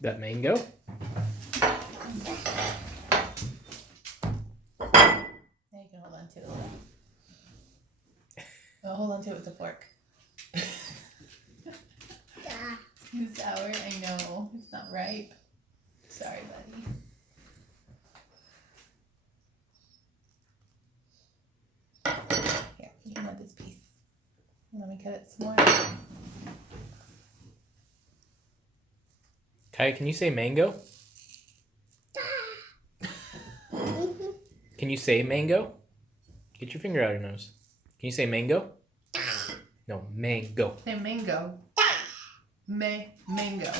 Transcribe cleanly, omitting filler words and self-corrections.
That mango? Now you can hold on to it. Oh, hold on to it with a fork. It's sour. I know. It's not ripe. Sorry, buddy. Here, you can have this piece. Let me cut it some more. Kai, can you say mango? Can you say mango? Get your finger out of your nose. Can you say mango? No, mango. Say mango. Mango.